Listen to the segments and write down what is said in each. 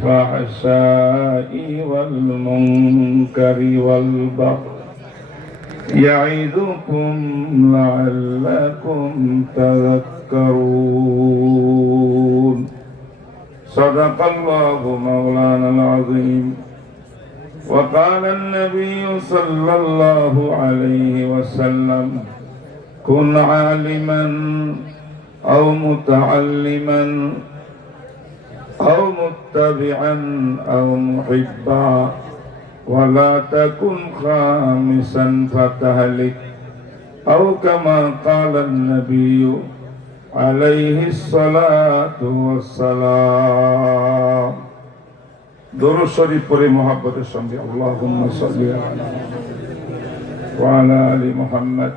الفحشاء والمنكر والبغي يعظكم لعلكم تذكرون صدق الله مولانا العظيم وقال النبي صلى الله عليه وسلم كن عالما أو متعلما أو متبعا أو محبا ولا تكن خامسا فتهلك أو كما قال النبي عليه الصلاة والسلام درود শরীফ পড়ে মহব্বতের সঙ্গে আল্লাহুম্মা সাল্লি আলা ওয়া আলা আলি মুহাম্মদ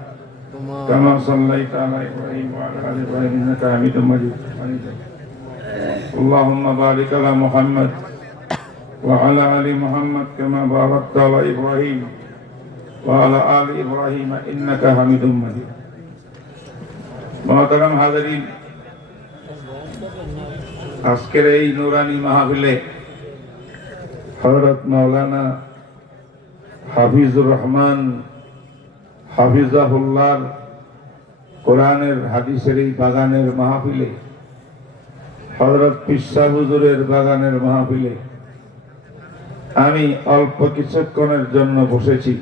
কামা সাল্লাইতা আলা ইব্রাহিম ওয়া আলা আলি ইব্রাহিম ইন্নাকা হামিদুম মাজিদ اللهم بارك على محمد وعلى آل محمد كما باركت على إبراهيم وعلى آل إبراهيم إنك حميد مجيد محترم হাজিরিন আজকের এই নুরানি মাহফিলে হযরত মাওলানা হাফিজুর রহমান হাফিজাহুল্লাহ কোরআনের হাদিসের এই বাগানের মাহফিলে হযরত পিসা হুজুরের বাগানের মাহফিলে আমি অল্প কিছুক্ষণের জন্য বসেছি।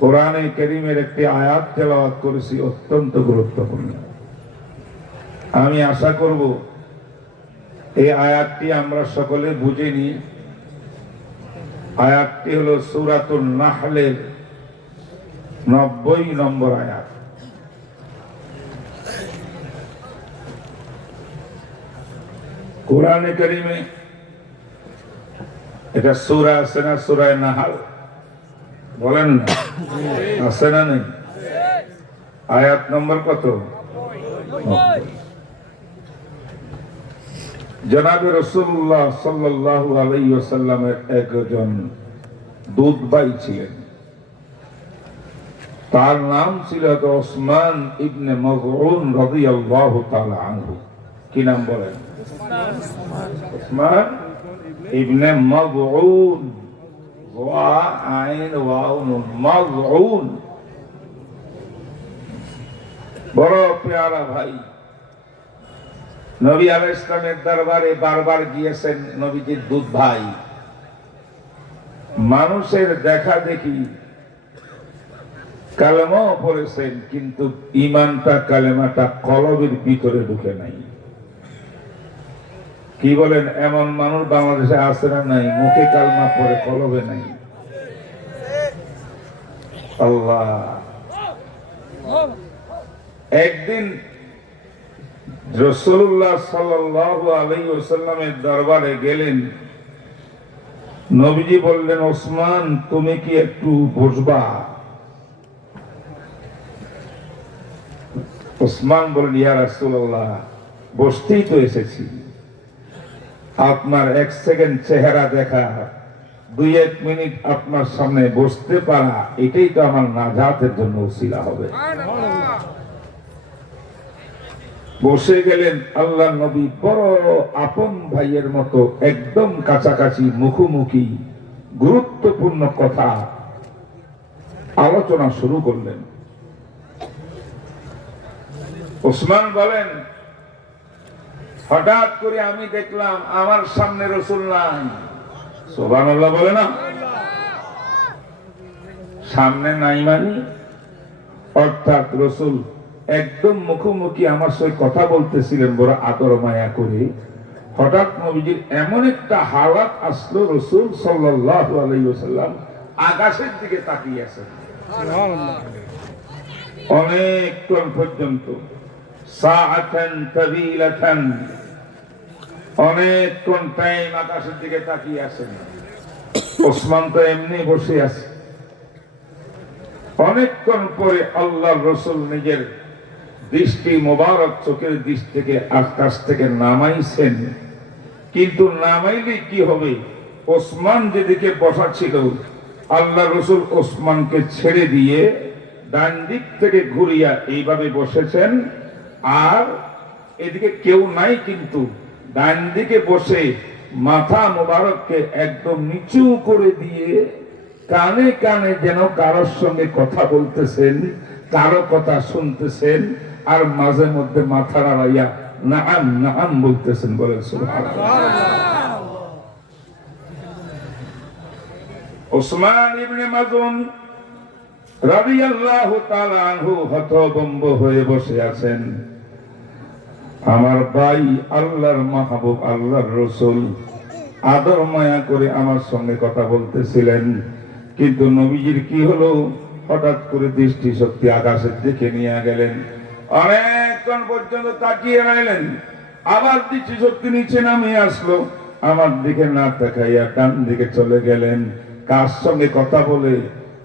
কোরআনে কারীমের একটি আয়াত তেলাওয়াত করেছি, অত্যন্ত গুরুত্বপূর্ণ। আমি আশা করব এই আয়াতটি আমরা সকলে বুঝে নিই। আয়াতটি হলো সূরাতুন নাহলের 90 নম্বর আয়াত। কোরআনে কারীমে এটা সূরা আছে না, সূরা নাহল বলেন না, আছে না নেই? আয়াত নম্বর কত? জনাবে রাসূলুল্লাহ সাল্লাল্লাহু আলাইহি ওয়াসাল্লামের একজন দুধ ভাই ছিলেন, তার নাম ছিল ওসমান ইবনে মাযউন রাদিয়াল্লাহু তাআলা আনহু। কি নাম বলেন? ওসমান ইবনে মাযউন, ওয়া আইন ওয়াও নুন, মাযউন। বড় পেয়ারা ভাই, নবী আলাইহিস সালামের দরবারে বারবার গিয়েছেন নবীজির দুধ ভাই। মানুষের দেখা দেখি কালেমা পড়েছেন, কিন্তু ঈমানটা কালেমাটা কলবের ভিতরে ঢুকে নাই। কি বলেন? এমন মানুষ বাংলাদেশে আছে না নাই? মুখে কালমা পড়ে কলবে নাই। আল্লাহ। একদিন রাসূলুল্লাহ সাল্লাল্লাহু আলাইহি ওয়াসাল্লামের দরবারে গেলেন। নবীজি বললেন, ওসমান তুমি কি একটু বসবা? ওসমান বললেন, ইয়া রাসূলুল্লাহ বসতেই তো এসেছি, আপনার এক সেকেন্ড চেহারা দেখা, 2-1 মিনিট আপনার সামনে বসতে পারা, এটাই তো আমার নাজাতের জন্য উসিলা হবে। বসে গেলেন। আল্লাহ নবী বড় আপন ভাইয়ের মতো একদম কাছাকাছি মুখোমুখি গুরুত্বপূর্ণ কথা আলোচনা শুরু করলেন। ওসমান বলেন, হঠাৎ করে আমি দেখলাম আমার সামনে রাসূল নাই। সুবহানাল্লাহ বলে না? সামনে নাই মানে অর্থাৎ রাসূল একদম মুখোমুখি আমার সাথে কথা বলতেছিলেন বড় আদর মায়া করে। হঠাৎ নবীজির এমন একটা হালাত আসলো, রাসূল সাল্লাল্লাহু আলাইহি ওয়াসাল্লাম আকাশের দিকে তাকিয়ে আছেন অনেকক্ষণ পর্যন্ত, সাআতান তাবিলাতান, অনেকক্ষণ টাইম আকাশের দিকে তাকিয়ে আছেন। ওসমান তো এমনি বসে আছে। অনেকক্ষণ পরে আল্লাহর রাসূল নিজের দৃষ্টি মোবারক চোখের দিক থেকে আকাশ থেকে নামাইছেন। কিন্তু নামাইলে কি হবে? ওসমান যেদিকে বসা ছিল, আল্লাহ রাসূল ওসমানকে ছেড়ে দিয়ে ডান দিক থেকে ঘুরিয়া এইভাবে বসেছেন, আর এদিকে কেউ নাই, কিন্তু ডান দিকে বসে মাথা মোবারককে একদম নিচু করে দিয়ে কানে কানে যেন কারোর সঙ্গে কথা বলতেছেন, কারো কথা শুনতেছেন, আর মাঝে মধ্যে মাথা নাড়াইয়া নাআম নাআম বলতেছেন। বলেন সুবহানাল্লাহ। ওসমান ইবনে মাযুন রাদিয়াল্লাহু তাআলা আনহু হতভম্ব হয়ে বসে আছেন। আমার ভাই আল্লাহর মাহবুব আল্লাহর রাসূল আদর মায়া করে আমার সঙ্গে কথা বলতেছিলেন, কিন্তু নবীজির কি হলো, হঠাৎ করে দৃষ্টি শক্তি আকাশের দিকে নিয়ে গেলেন, অনেকক্ষণ পর্যন্ত তাকিয়ে রইলেন, আবার দৃষ্টি শক্তি নিচে নামিয়ে আসলো, আমার দিকে না তাকাইয়া ডান দিকে চলে গেলেন। কার সঙ্গে কথা বলে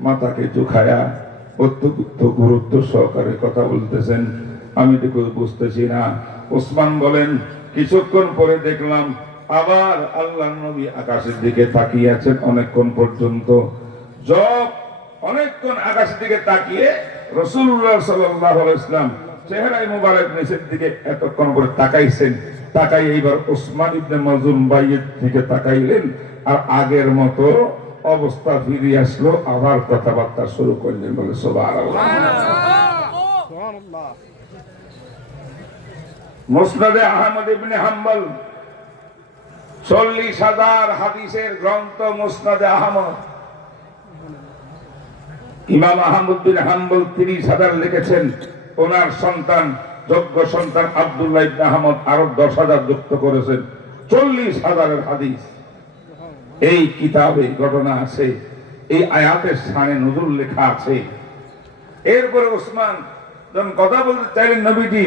মাথাকে ঝুঁকায়া অত্যন্ত গুরুত্ব সহকারে কথা বলতেছেন, আমি তো বুঝতেছি না। ওসমান বলেন, কিছুক্ষণ পরে দেখলাম আবার আল্লাহর নবী আকাশের দিকে তাকিয়ে আছেন অনেকক্ষণ পর্যন্ত। অনেকক্ষণ আকাশের দিকে তাকিয়ে রাসূলুল্লাহ সাল্লাল্লাহু আলাইহি ওয়াসাল্লাম চেহারায় মুবারক নিচের দিকে এতক্ষণ করে তাকাইছেন। তাকাই এইবার ওসমান ইবনে মাযুন ভাইয়ের দিকে তাকাইলেন, আর আগের মতো অবস্থা ফিরে আসলো, আবার কথাবার্তা শুরু করলেন। বলে সুবহানাল্লাহ। মুসনাদে আহমদ ইবনে হাম্বল 40,000 হাদিসের গ্রন্থ মুসনাদে আহমদ। ইমাম আহমদ বিন হাম্বল 30,000 লিখেছেন, ওনার সন্তান যোগ্য সন্তান আব্দুল্লাহ ইবনে আহমদ আরো 10,000 যুক্ত করেছেন। 40,000 হাদিস এই কিতাবে ঘটনা আছে, এই আয়াতের স্থানে নজরুল লেখা আছে। এরপরে ওসমান যখন কথা বলতে চাইলেন নবীজি,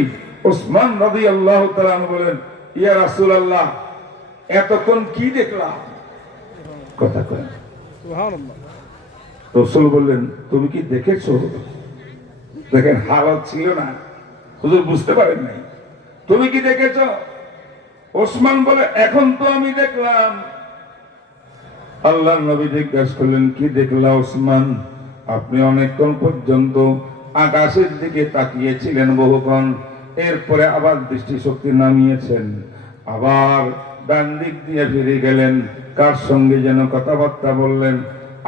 ওসমান রাদিয়াল্লাহু তাআলা বলেন, ইয়া রাসূলুল্লাহ, এতক্ষণ কি দেখলাম? কথা কয় সুবহানাল্লাহ। রাসূল বললেন, তুমি কি দেখেছো? দেখেন হালত ছিল না, হুজুর বুঝতে পারেন নাই, তুমি কি দেখেছো? ওসমান বলে, এখন তো আমি দেখলাম। আল্লাহর নবী জিজ্ঞাসা করলেন, কি দেখলা ওসমান? আপনি অনেকক্ষণ পর্যন্ত আকাশের দিকে তাকিয়েছিলেন বহুক্ষণ, এরপরে আবার দৃষ্টি শক্তি নামিয়েছেন, আবার ডান দিক দিয়ে ফিরে গেলেন, কার সঙ্গে যেন কথাবার্তা বললেন,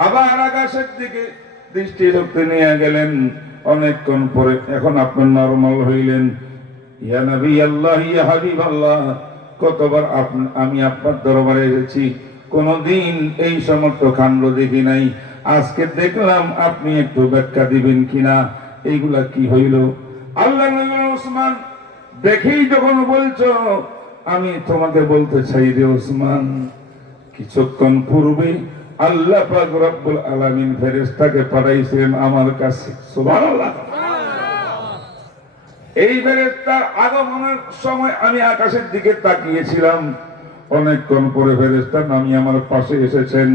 আবার আকাশের দিকে দৃষ্টি শক্তি নিয়ে গেলেন, অনেকক্ষণ পরে এখন আপনি নরমাল হইলেন। ইয়া নবী আল্লাহ, ইয়া হাবিব আল্লাহ, কতবার আমি আপনার দরবারে এসেছি, কোনদিন এই সমস্ত কাণ্ড দেখি নাই, আজকে দেখলাম, আপনি একটু ব্যাখ্যা দিবেন কিনা, এইগুলা কি হইল? আল্লাহ নবী ওসমান, দেখেই যখন বলছো, আমি তোমাকে বলতে চাই রে ওসমান, কিছুক্ষণ পূর্বে আল্লাহ পাক রব্বুল আলামিন ফেরেশতাকে পাঠাইছিলেন আমার কাছে। সুবহানাল্লাহ। এই ফেরেশতার আগমনের সময় আমি আকাশের দিকে তাকিয়েছিলাম, অনেকক্ষণ পরে ফেরেশতা নামি আমার পাশে এসেছেন,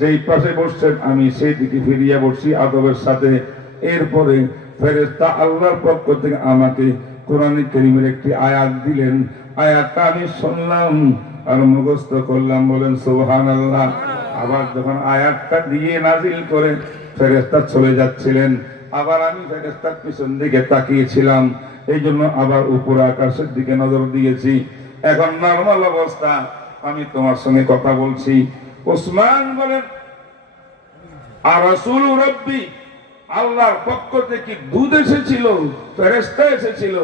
যেই পাশে বসছেন আমি সেই দিকে ফিরিয়া বসছি আদবের সাথে। এরপরে ফেরেশতা আল্লাহর পক্ষ থেকে আমাকে কোরআন কারীমের একটি আয়াত দিলেন, আয়াতটা আমি শুনলাম আর মুখস্থ করলাম। বলেন সুবহানাল্লাহ। আবার যখন আয়াতটা দিয়ে নাজিল করে ফেরেশতা চলে যাচ্ছিলেন, আবার আমি ফেরেশতার পিছন দিকে তাকিয়েছিলাম, এই জন্য আবার উপর আকাশের দিকে নজর দিয়েছি। এখন নরমাল অবস্থা, আমি তোমার সঙ্গে কথা বলছি। ওসমান বলেন, আর রাসূল রব্বি, আল্লাহর পক্ষ থেকে দুধ এসেছিল, ফেরেশতা এসেছিল?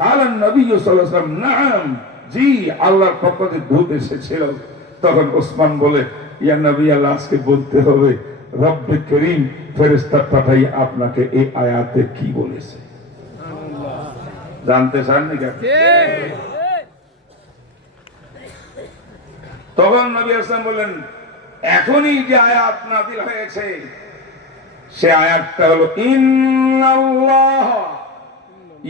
কালান নবী সাল্লাল্লাহু আলাইহি ওয়াসাল্লাম, নাম, জি, আল্লাহর পক্ষ থেকে দুধ এসেছিল। তখন ওসমান বলে, ইয়া নবী আল্লাহ, আজকে বলতে হবে রব্বে করিম ফেরেশতা পাঠাই আপনাকে এই আয়াতে কি বলেছে, জানতে চান নাকি? তখন নবী আসলাম বলেন, এখনই যে আয়াত নাযিল হয়েছে সে আয়াতটা হলো, ইন্নাল্লাহ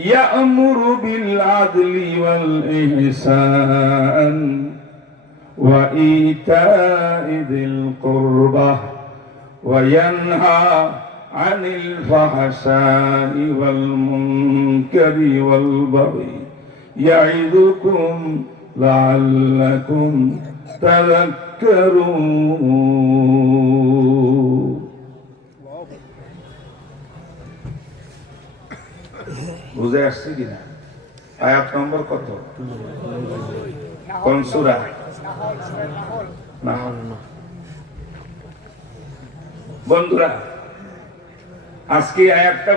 ইয়া'মুরু বিল আদলি ওয়াল ইহসান ওয়া ইতা'i যিল কুরবা ওয়া ইয়ানহা আনিল ফাহশাই ওয়াল মুনকারি ওয়াল বাগই ইয়া'iদুকুম লাআল্লাকুম তাযাক্কারুন। বুঝে আসছে কিনা? আয়াত নম্বর কত? কোন সূরা? না। বন্ধুরা, আজকে আয়াতটা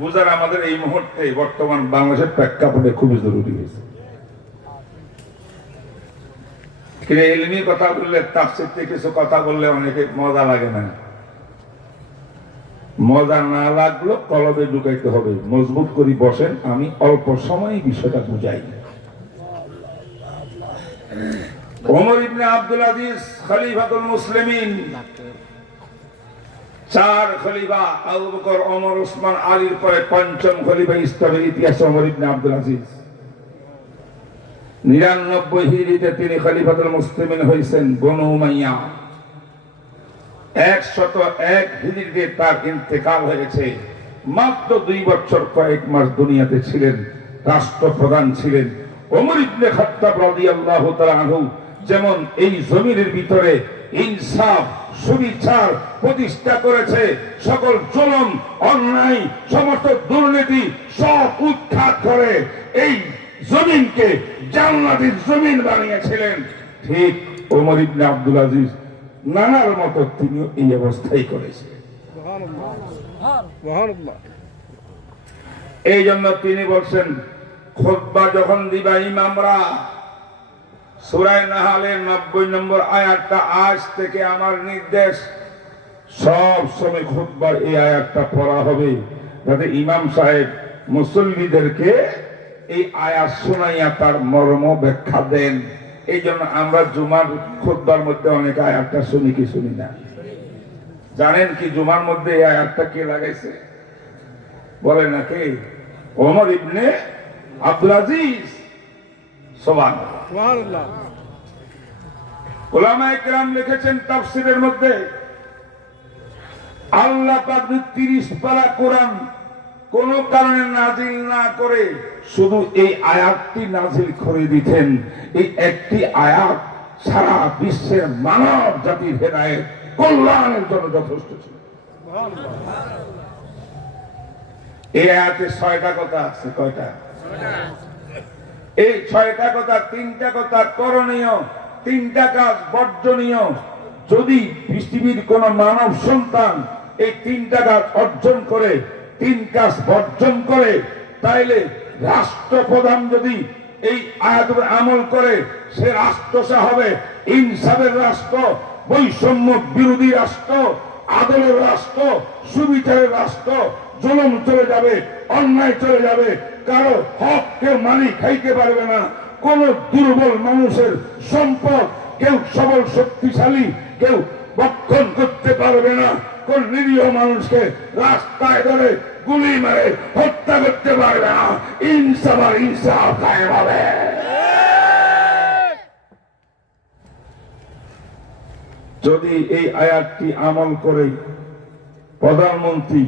বোঝার আমাদের এই মুহূর্তে বর্তমান বাংলাদেশের প্রেক্ষাপটে খুবই জরুরি হয়েছে। এলমি কথা বললে, তাফসীর থেকে কিছু কথা বললে অনেকে মজা লাগে না। মজা না লাগলো কলবে ঢুকাইতে হবে। মজবুত করে বসেন, আমি অল্প সময় বিষয়টা বুঝাই। ওমর ইবনে আব্দুল আজিজ খলিফাতুল মুসলিমিন, চার খলিফা আবু বকর, ওমর, ওসমান, আলীর পরে পঞ্চম খলিফা ইসলামের ইতিহাসে ওমর ইবনে আব্দুল আজিজ। 99 হিজরিতে তিনি খলিফাতুল মুসলিমিন হয়েছেন বনু উমাইয়া। 101 হিজরিতে তার ইন্তেকাল হয়েছে। মাত্র 2 বছর কয়েক মাস দুনিয়াতে ছিলেন, রাষ্ট্রপ্রধান ছিলেন। ওমর ইবনে খাত্তাব রাদিয়াল্লাহু তাআলা আনহু যেমন এই জমিনের ভিতরে ইনসাফ, সুবিচার প্রতিষ্ঠা করেছে, সকল জুলুম, অন্যায়, সমস্ত দুর্নীতি সব উৎখাত করে এই জমিনকে জান্নাতের জমিন বানিয়েছিলেন, ঠিক ওমর ইবনে আব্দুল আজিজ নানার মতো তিনিও এই অবস্থাই করেছিলেন। এই জন্য তিনি বলছেন, খুতবা যখন দিবা ইমামরা, সূরা নাহলের 90 নম্বর আয়াতটা আজ থেকে আমার নির্দেশ, সব সময় খুতবা এই আয়াতটা পড়া হবে, যাতে ইমাম সাহেব মুসল্লিদেরকে এই আয়াত শোনাইয়া তার মর্ম ব্যাখ্যা দেন। এই জন্য আমরা জুমার খুতবার মধ্যে অনেক আয়াতটা শুনি কি শুনি না। জানেন কি জুমার মধ্যে এই আয়াতটা কে লাগাইছে? বলে না কে? ওমর ইবনে আব্দুল আজিজ। সুবহানাল্লাহ। উলামায়ে কেরাম লিখেছেন তাফসীরের মধ্যে, আল্লাহ পাক 30 পারা কোরআন কোন কারণে নাজিল না করে শুধু এই আয়াতটি নাজিল করে দিতেন। এই একটি আয়াত সারা বিশ্বের মানব জাতির হেদায়েত, কল্যাণের জন্য যথেষ্ট ছিল। এই আয়াতে 6টা কথা আছে। কয়টা? এই 6টা কথা, 3টা কথা করণীয়, 3টা কাজ বর্জনীয়। যদি পৃথিবীর কোন মানব সন্তান এই 3টা কাজ অর্জন করে, 3 কাজ বর্জন করে, তাইলে রাষ্ট্রপ্রধান যদি এই আয়াতের আমল করে, সে রাষ্ট্রটা হবে ইনসাফের রাষ্ট্র, বৈষম্য বিরোধী রাষ্ট্র, আদলের রাষ্ট্র, সুবিচারের রাষ্ট্র। জুলুম চলে যাবে, অন্যায় চলে যাবে, কারো হক কেউ মালিক খাইতে পারবে না। কোন দুর্বল মানুষের সম্পদ কেউ সবল শক্তিশালী কেউ ভক্ষণ করতে পারবে না। কোন নিরীহ মানুষকে রাস্তায় ধরে গুলি মেরে হত্যা করতে পারবে না। ইনসাফ আর ইনসাফ কায়েম হবে। যদি এই আয়াতটি আমল করে, প্রধানমন্ত্রী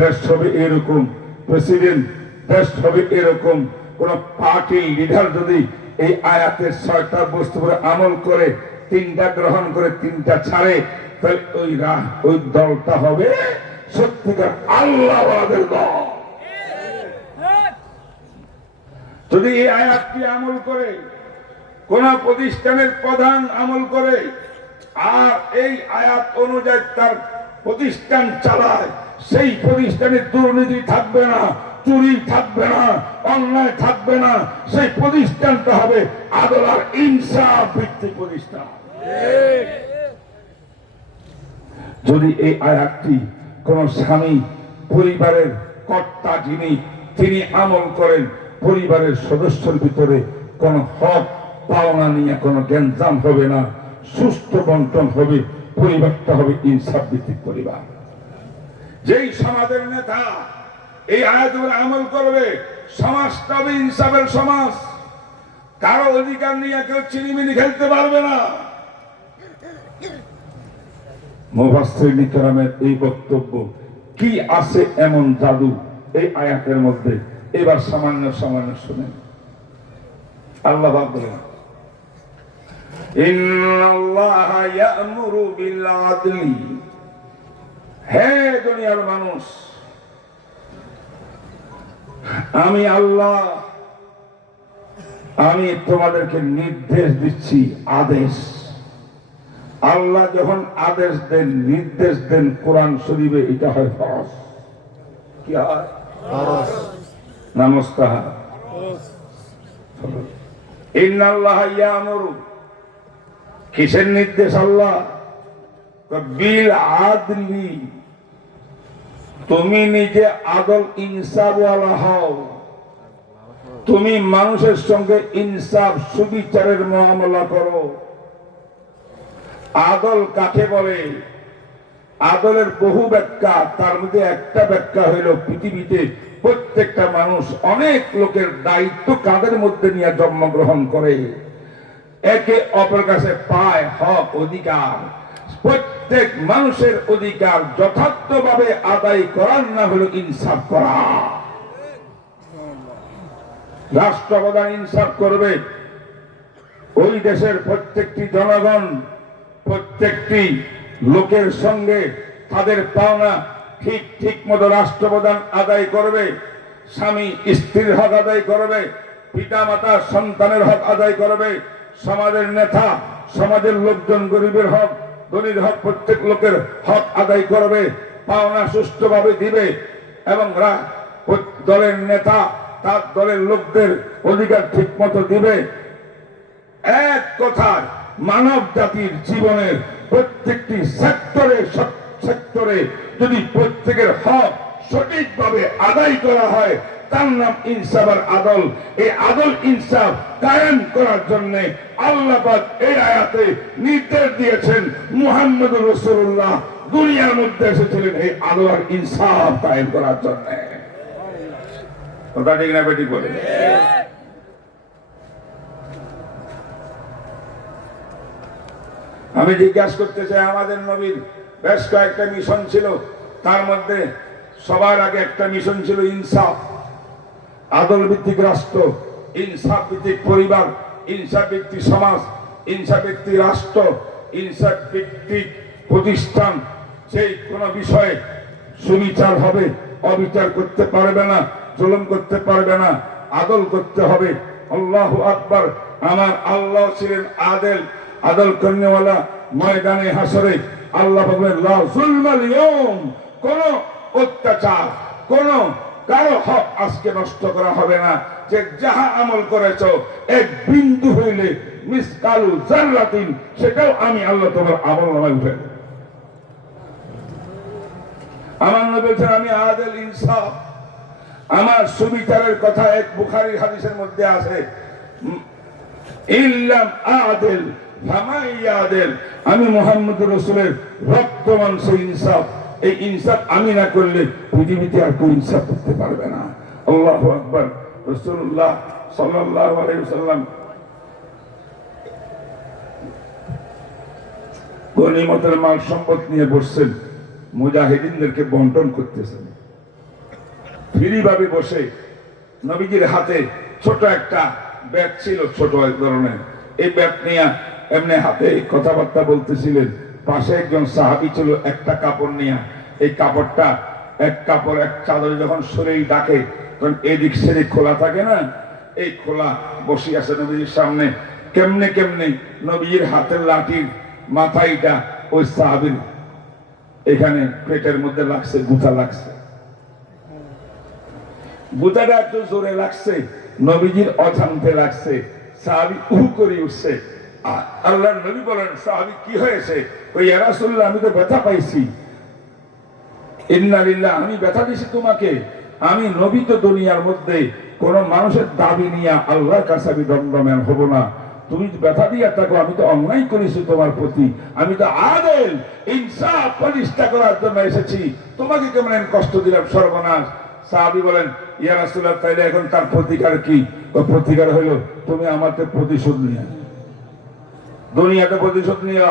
দেশ হবে এরকম, প্রেসিডেন্ট দেশ হবে এরকম, কোন পার্টির লিডার যদি এই আয়াতের 6টা বস্তু করে আমল করে, 3টা গ্রহণ করে 3টা ছাড়ে, তাহলে ওই দলটা হবে সত্যিকার আল্লাহওয়ালাদের দল। যদি এই আয়াতটি আমল করে, কোন প্রতিষ্ঠানের প্রধান আমল করে, আর এই আয়াত অনুযায়ী তার প্রতিষ্ঠান চালায়, সেই প্রতিষ্ঠানের দুর্নীতি থাকবে না, চুরি থাকবে না, অন্যায় থাকবে না। সেই প্রতিষ্ঠানটা হবে আদল আর ইনসাফ ভিত্তিক প্রতিষ্ঠান। যদি এই আয়াতটি কোন স্বামী, পরিবারের কর্তা যিনি, তিনি আমল করেন, পরিবারের সদস্যের ভিতরে কোন হক পাওনা নিয়ে কোন গ্যাঞ্জাম হবে না, সুস্থ বন্টন হবে, পরিবারটা হবে ইনসাফ ভিত্তিক পরিবার। যেই সমাজের নেতা এই আয়াতের আমল করবে, সমাজটা হবে ইনসাফের সমাজ। কারো অধিকার নিয়ে কেউ চিনিমিনি খেলতে পারবে না। মুফাসসিরিন কেরামের এই বক্তব্য, কি আছে এমন জাদু এই আয়াতের মধ্যে? এবার সামান্য শুনেন। আল্লাহ বলেন, ইন্নাল্লাহা ইয়া'মুরু বিল আদলি। হে দুনিয়ার মানুষ, আমি আল্লাহ আমি তোমাদেরকে নির্দেশ দিচ্ছি, আদেশ। আল্লাহ যখন আদেশ দেন, নির্দেশ দেন কোরআন শরীফে, এটা হয় ফরজ। কি হয়? ফরজ না মুস্তাহাব? ইন্নাল্লাহা ইয়ামুরু, কিসের নির্দেশ? আল্লাহ বিল আদলি, তুমি নিজে আদল ইনসাফ ওয়ালা হও, তুমি মানুষের সঙ্গে ইনসাফ সুবিচারের মুআমালা করো। আদল কাকে বলে? আদলের বহু ব্যাখ্যা, তার মধ্যে একটা ব্যাখ্যা হইল পৃথিবীতে প্রত্যেকটা মানুষ অনেক লোকের দায়িত্ব কাঁধের মধ্যে নিয়ে জন্মগ্রহণ করে, একে অপরের কাছে পায় হক অধিকার। প্রত্যেক মানুষের অধিকার যথার্থভাবে আদায় করার না হলো ইনসাফ করা। রাষ্ট্রপ্রধান ইনসাফ করবে, ওই দেশের প্রত্যেকটি জনগণ প্রত্যেকটি লোকের সঙ্গে তাদের পাওনা ঠিক ঠিক মতো রাষ্ট্রপ্রধান আদায় করবে। স্বামী স্ত্রীর হক আদায় করবে, পিতা মাতা সন্তানের হক আদায় করবে, সমাজের নেতা সমাজের লোকজন গরিবের হক ধনীর হক প্রত্যেক লোকের হক আদায় করবে, পাওনা সুষ্ঠুভাবে দিবে, এবং দলের নেতা তার দলের লোকদের অধিকার ঠিক মতো দিবে। এক কথায় মানব জাতির জীবনের প্রত্যেকটি সেক্টরে যদি প্রত্যেকের হক সঠিকভাবে আদায় করা হয়, তার নাম ইনসাফ আর আদল। এই আদল ইনসাফ কায়েম করার জন্য আল্লাহ পাক এই আয়াতে নির্দেশ দিয়েছেন। মুহাম্মদুর রাসূলুল্লাহ দুনিয়ার মধ্যে এসেছিলেন এই আদল আর ইনসাফ কায়েম করার জন্য। কথা ঠিক না বেটি বলে? আমি জিজ্ঞাসা করতে চাই, আমাদের নবীর বেশ কয়েকটা মিশন ছিল, তার মধ্যে সবার আগে একটা মিশন ছিল ইনসাফ, আদল ভিত্তিক রাষ্ট্র, ইনসাফ ভিত্তিক পরিবার, ইনসাফ ভিত্তিক সমাজ, ইনসাফ ভিত্তিক রাষ্ট্র, ইনসাফ ভিত্তিক প্রতিষ্ঠান। সেই কোন বিষয়ে সুবিচার হবে, অবিচার করতে পারবে না, জুলুম করতে পারবে না, আদল করতে হবে। আল্লাহু আকবার। আমার আল্লাহ ছিলেন আদেল, আদল করনেওয়ালা। ময়দানে হাসরে আল্লাহ বলেন, লা যুলমাল ইয়াউম, কোন অত্যাচার, কোন কারো হক আজকে নষ্ট করা হবে না। যে যাহা আমল করেছো এক বিন্দু হইলে মিসকালু যাররাতিন, সেটাও আমি আল্লাহ তোমার আমলনামায় উঠে। আমার নবী বলেছেন, আমি আদেল ইনসাফ, আমার সুবিচারের কথা এক বুখারীর হাদিসের মধ্যে আছে, ইল্লাম আদেল ফামা ইয়াদেল, আমি মুহাম্মদুর রাসূলের রক্ত মাংস ইনসাফ, এই ইনসাফ আমি না করলে পৃথিবীতে আর কেউ ইনসাফ করতে পারবে না। আল্লাহু আকবার। রাসূলুল্লাহ সাল্লাল্লাহু আলাইহি ওয়াসাল্লাম গনিমতের মাল সম্পদ নিয়ে বসছেন, মুজাহিদিনদেরকে বন্টন করতেছেন। ফ্রিভাবে বসে নবীজির হাতে ছোট একটা ব্যাগ ছিল, ছোট এক ধরনের, এই ব্যাগ নিয়ে এমনি হাতে কথাবার্তা বলতেছিলেন। পাশে একজন সাহাবী ছিল, একটা কাপড় নিয়ে, এই কাপড়টা এক কাপড় এক চাদর যখন শরীর ডাকে তখন এদিক সেদিক খোলা থাকে না, এই খোলা বসে আছে নবীজির সামনে। কেমনে কেমনে নবীজির হাতের লাঠির মাথাইটা ওই সাহাবীর এখানে পেটের মধ্যে লাগছে, গুতা লাগছে। গুতাটা একটু জোরে লাগছে, নবীজির অজান্তে লাগছে। সাহাবী উহু করে উঠছে। আল্লাহর নবী বলেন, সাহাবী কি হয়েছে? ওই ইয়া রাসূলুল্লাহ, আমি তো ব্যথা পাইছি। ইন্না লিল্লাহ, আমি ব্যথা দিছি তোমাকে? আমি নবী তো দুনিয়ার মধ্যে কোন মানুষের দাবি নিয়ে আল্লাহর কাছে আমি দণ্ডমান হব না। তুমি ব্যথা দিয়ে থাকো, আমি তো অন্যায় করেছি তোমার প্রতি, আমি তো আদেল ইনসাফ প্রতিষ্ঠা করার জন্য এসেছি, তোমাকে কেমন কষ্ট দিলাম, সর্বনাশ। সাহাবী বলেন, ইয়া রাসূলুল্লাহ, তাইলে এখন তার প্রতিকার কি? ওই প্রতিকার হইল তুমি আমাদের প্রতিশোধ নিয়ে, দুনিয়াতে প্রতিশোধ নিয়ে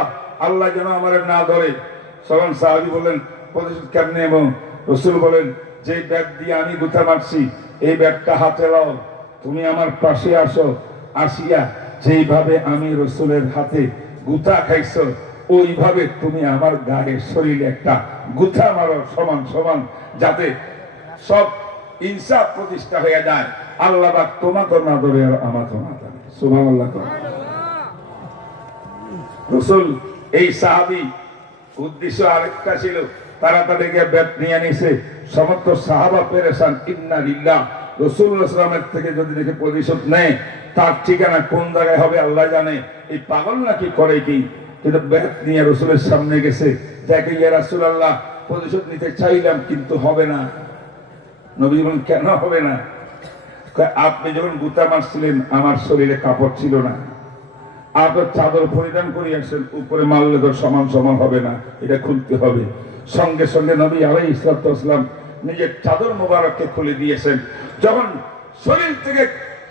আল্লাহ যেন আমার না ধরে। তখন সাহাবী বলেন, প্রতিশোধ কেমনে? এবং রাসূল বলেন, যে ব্যাগ দিয়ে আমি গুতা মারছি, এই ব্যাগটা হাতে লাও, তুমি আমার পাশে আসো, আসিয়া যেইভাবে আমি রাসূলের হাতে গুতা খাইছো, ওইভাবে তুমি আমার গায়ে শরীরে একটা গুতা মারো, সমান সমান, যাতে সব ইনসাফ প্রতিষ্ঠা হয়ে যায়। আল্লাহ পাক তোমাকে না ধরে আর আমাকে না ধরে। সুবহানাল্লাহ। রাসূল এই সাহাবী উদ্দেশ্য আরেকটা ছিল, তাড়াতাড়ি ব্যাট নিয়ে নিছে, সমস্ত সাহাবা পেরেশান, ইন্না লিল্লাহ। রাসূলুল্লাহ সাল্লাল্লাহু আলাইহি ওয়াসাল্লামের থেকে যদি দেখে প্রতিশোধ নেয়, তার ঠিকানা কোন জায়গায় হবে আল্লাহ জানে। এই পাগল নাকি করে কি, কিন্তু ব্যাট নিয়ে রাসূলের সামনে গেছে, দেখে ইয়া রাসূলুল্লাহ প্রতিশোধ নিতে চাইলাম কিন্তু হবে না। নবী বলেন কেন হবে না? আপনি যখন গুতা মারছিলেন আমার শরীরে কাপড় ছিল না, আপনার চাদর পরিধান করে আসেন, উপরে মারলে তো সমান সমান হবে না, এটা খুলতে হবে। সঙ্গে সঙ্গে নবী আলাইহিস সালাম নিজের চাদর মোবারককে খুলে দিয়েছেন। যখন শরীর থেকে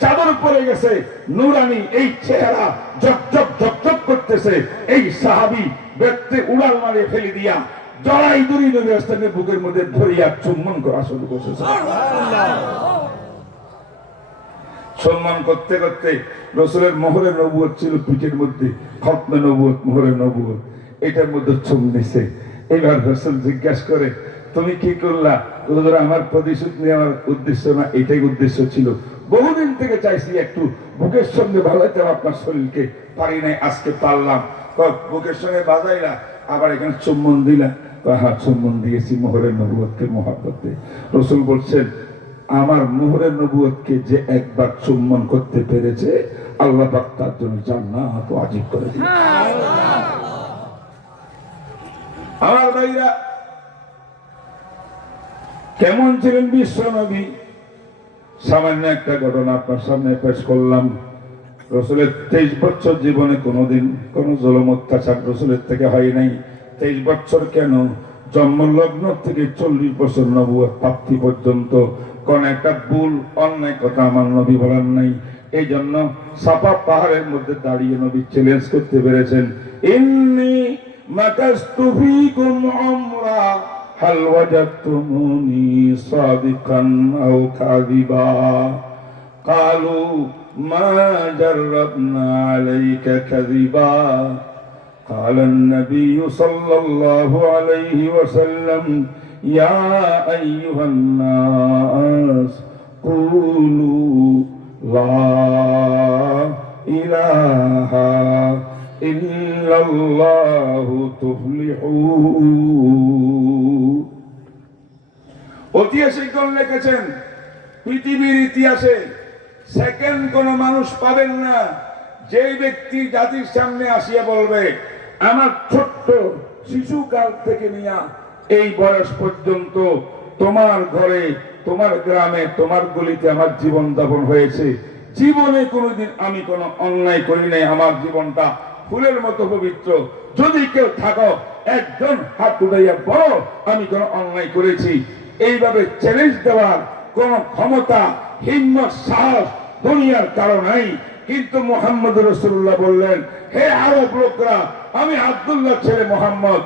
চাদর পরে গেছে, নূরানি এই চেহারা ঝকঝক ঝকঝক করতেছে। এই সাহাবী ব্যক্তি উড়াল মারে ফেলে দিয়া জড়াই দড়ি নবী আসলামের বুকের মধ্যে ধরিয়া চুম্বন করা শুরু করেছে। সম্মান করতে করতে রাসূলের মোহরে নবুয়ত ছিল পিঠের মধ্যে, খতমে নবুয়ত, মোহরে নবুয়ত, এটার মধ্যে চুম দিছে। এবার রাসূল জিজ্ঞাসা করে, তুমি কি করলা? আমার প্রতিশোধ নেওয়ার উদ্দেশ্য না, এটাই উদ্দেশ্য ছিল। বহুদিন থেকে চাইছি একটু বুকের সঙ্গে বাজাইতে আপনার শরীরকে, পারি নাই, আজকে পারলাম। বুকের সঙ্গে বাজাইলা, আবার এখানে চুম্বন দিলা। হ্যাঁ, চুম্বন দিয়েছি মোহরের নবুয়তকে মহব্বতে। রাসূল বলছেন, আমার মোহরের নবুয়তকে যে একবার চুম্বন করতে পেরেছে, আল্লাহ পাক তার জন্য জান্নাত ওয়াজিব করে দিয়েছে। আমার ভাইরা, কেমন ছিলেন বিশ্ব নবী? সামান্য একটা ঘটনা আপনার সামনে পেশ করলাম। রাসূলের 23 বছর জীবনে কোনোদিন কোনো জুলুম অত্যাচার রাসূলের থেকে হয় নাই। 23 বছর কেন, জন্মলগ্ন থেকে 40 বছর নবুয়ত প্রাপ্তি পর্যন্ত কোন একটা ভুল অন্যায় কথা আমার নবী বলেন নাই। এই জন্য সাফা পাহাড়ের মধ্যে দাঁড়িয়ে নবী চ্যালেঞ্জ করতে পেরেছেন, ইন্নী মাকাস্তু ফীকুম উমরা হাল ওয়াজাদতুমুনি সাদিকান আও কাযিবা ক্বালু মা জাররাবনা আলাইকা কাযিবা قال النبي صلى الله عليه وسلم يا أيها الناس قولوا لا إله إلا الله تفلحون। ঐতিহাসিকগণ লিখেছেন, পৃথিবীর ইতিহাসে সেকেন্ড কোন মানুষ পাবেন না যেই ব্যক্তি জাতির সামনে আসিয়া বলবে, আমার ছোট্ট শিশুকাল থেকে নিয়ে এই বয়স পর্যন্ত তোমার ঘরে, তোমার গ্রামে, তোমার গলিতে আমার জীবন যাপন হয়েছে, জীবনে কোনোদিন আমি কোনো অন্যায় করি নাই, আমার জীবনটা ফুলের মতো পবিত্র। যদি কেউ থাকো, একজন হাত উঠাইয়া বলো আমি কোনো অন্যায় করেছি। এইভাবে চ্যালেঞ্জ দেওয়ার কোন ক্ষমতা, হিম্মত, সাহস দুনিয়ার কারো নাই। কিন্তু মুহাম্মদ রাসূলুল্লাহ বললেন, হে আরব লোকরা, আমি আব্দুল্লাহ ছেলে মুহাম্মদ,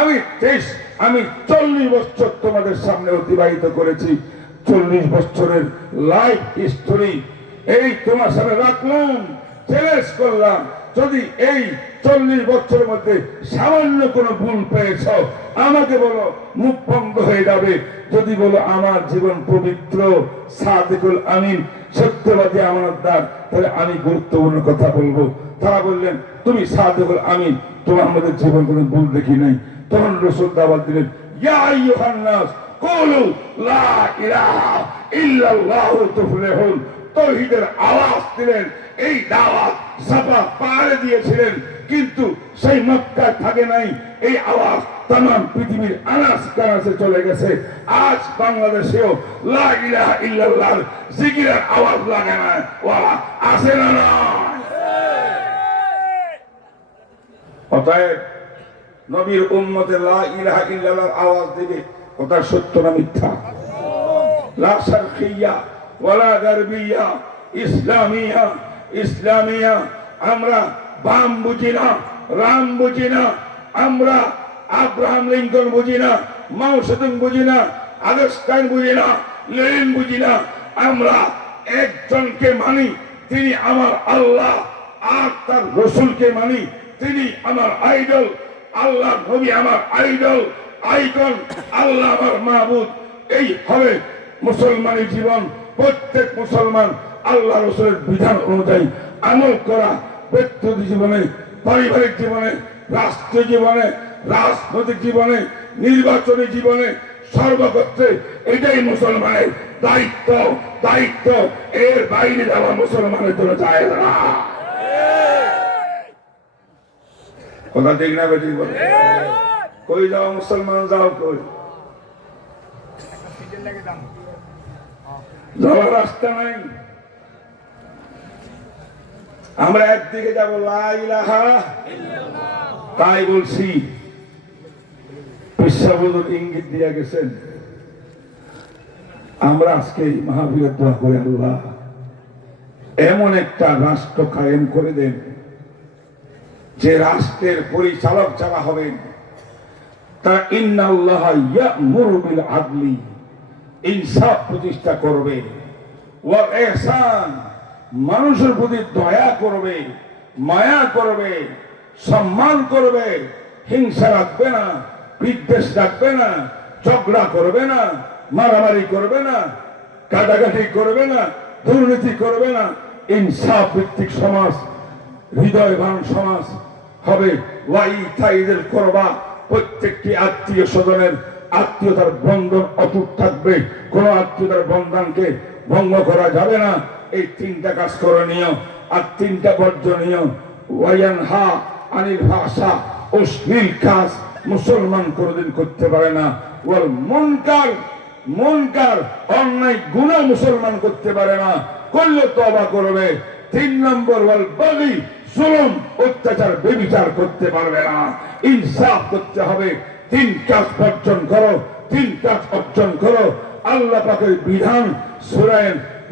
আমি 40 বছর তোমাদের সামনে অতিবাহিত করেছি। 40 বছরের লাইফ হিস্টোরি এই তোমার সামনে রাখলাম, চ্যালেঞ্জ করলাম। যদি এই 40 বছরের মধ্যে সামান্য কোনো ভুল পেয়েছ, আমাকে বলো, মুখ বন্ধ হয়ে যাবে। যদি বলো আমার জীবন পবিত্র, সাদিকুল আমিন, সত্যবাদী আমানতদার, তাহলে আমি গুরুত্বপূর্ণ কথা বলবো। তারা বললেন, তুমি সাদিকুল আমিন, তোমার মধ্যে জীবন কোনো ভুল দেখি নাই। তখন রাসূল দাওয়াত দিলেন, ইয়া আইয়ুহান নাস কুলু লা ইলাহা ইল্লাল্লাহু তুফলিহুন। তাওহীদের আওয়াজ দিলেন। এই দাওয়াত সাফা পাহাড়ে দিয়েছিলেন, কিন্তু সেই মক্কায় থাকে নাই। এই আওয়াজ तमाम পৃথিবীর আনাস কানাসে চলে গেছে। আজ বাংলাদেশেও লা ইলাহা ইল্লাল্লাহ জিকিরের আওয়াজ লাগে না, ওয়া আসে না। অতএব নবীর উম্মতে লা ইলাহা ইল্লাল্লাহর আওয়াজ দিবে, কথা সত্য না মিথ্যা? লা শারকিয়া ওয়ালা গারবিয়া, ইসলামিয়া। ইসলামিয়া আমরা বাম বুঝি না, রাম বুঝি না, আমরা আব্রাহাম লিঙ্কন বুঝি না, মাও সেতুং বুঝি না, আইনস্টাইন বুঝি না, লেনিন বুঝি না। আমরা একজনকে মানি, তিনি আমার আল্লাহ, আর তার রাসূলকে মানি, তিনি আমার আইডল। আল্লাহ নবী আমার আইডল, আইকন, আল্লাহ আমার মাহবুব। এই হবে মুসলমানের জীবন। প্রত্যেক মুসলমান আল্লাহ রাসূলের বিধান অনুযায়ী আমল করা ব্যক্তিগত জীবনে, পারিবারিক জীবনে, রাষ্ট্রীয় জীবনে, রাজনৈতিক জীবনে, নির্বাচনী জীবনে, সর্বক্ষেত্রে এটাই মুসলমানের দায়িত্ব। দায়িত্ব এর বাইরে যাওয়া মুসলমানের জন্য যায় না। কথা ঠিক না বেঠিক বলে? কই যাও মুসলমান, যাও কই? যাওয়ার রাস্তা নাই। আমরা একদিকে যাবো লা ইলাহা ইল্লাল্লাহ, তাই বলছি। পেশাবুজুর ইঙ্গিত দিয়ে গেছেন। আমরা আজকে মাহফিলের দোয়া করি, আল্লাহ এমন একটা রাষ্ট্র কায়েম করে দেন যে রাষ্ট্রের পরিচালক যারা হবেন তারা ইন্নাল্লাহা ইয়া'মুরু বিল আদলি, ইনসাফ প্রতিষ্ঠা করবে, ওয়া ইহসান, মানুষের প্রতি দয়া করবে, মায়া করবে, সম্মান করবে, হিংসা রাখবে না, বিদ্বেষ রাখবে না, ঝগড়া করবে না, মারামারি করবে না, কাটাকাটি করবে না, দুর্নীতি করবে না। ইনসাফ ভিত্তিক সমাজ, হৃদয়বান সমাজ হবে। ওয়াইতাইযিল কুরবা, প্রত্যেকটি আত্মীয় স্বজনের আত্মীয়তার বন্ধন অটুট থাকবে, কোন আত্মীয়তার বন্ধনকে ভঙ্গ করা যাবে না। এই তিনটা কাজ করণীয়। আর তিনটা বর্জনীয়। ওয়ায়ানহা আনিল ফাহশা, অশ্লীল কাজ মুসলমান কোনদিন করতে পারে না। ওয়াল মুনকার, মুনকার অন্যায় গুনাহ মুসলমান করতে পারে না, করলে তওবা করবে। 3 নম্বর ওয়াল বাগী, জুলুম অত্যাচার ব্যভিচার করতে পারবে না। ইনসাফ করতে হবে। 3 কাজ বর্জন করো, 3 কাজ অর্জন করো। আল্লাহ পাকের বিধান সূরা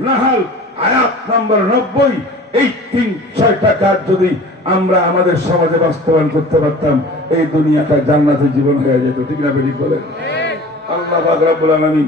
নাহল আয়াত নম্বর 90। এই 3-6টা কাজ যদি আমরা আমাদের সমাজে বাস্তবায়ন করতে পারতাম, এই দুনিয়াটা জান্নাতের জীবন হয়ে যেত। ঠিক না বেরিক বলেন? আল্লাহ পাক রব্বুল আলামিন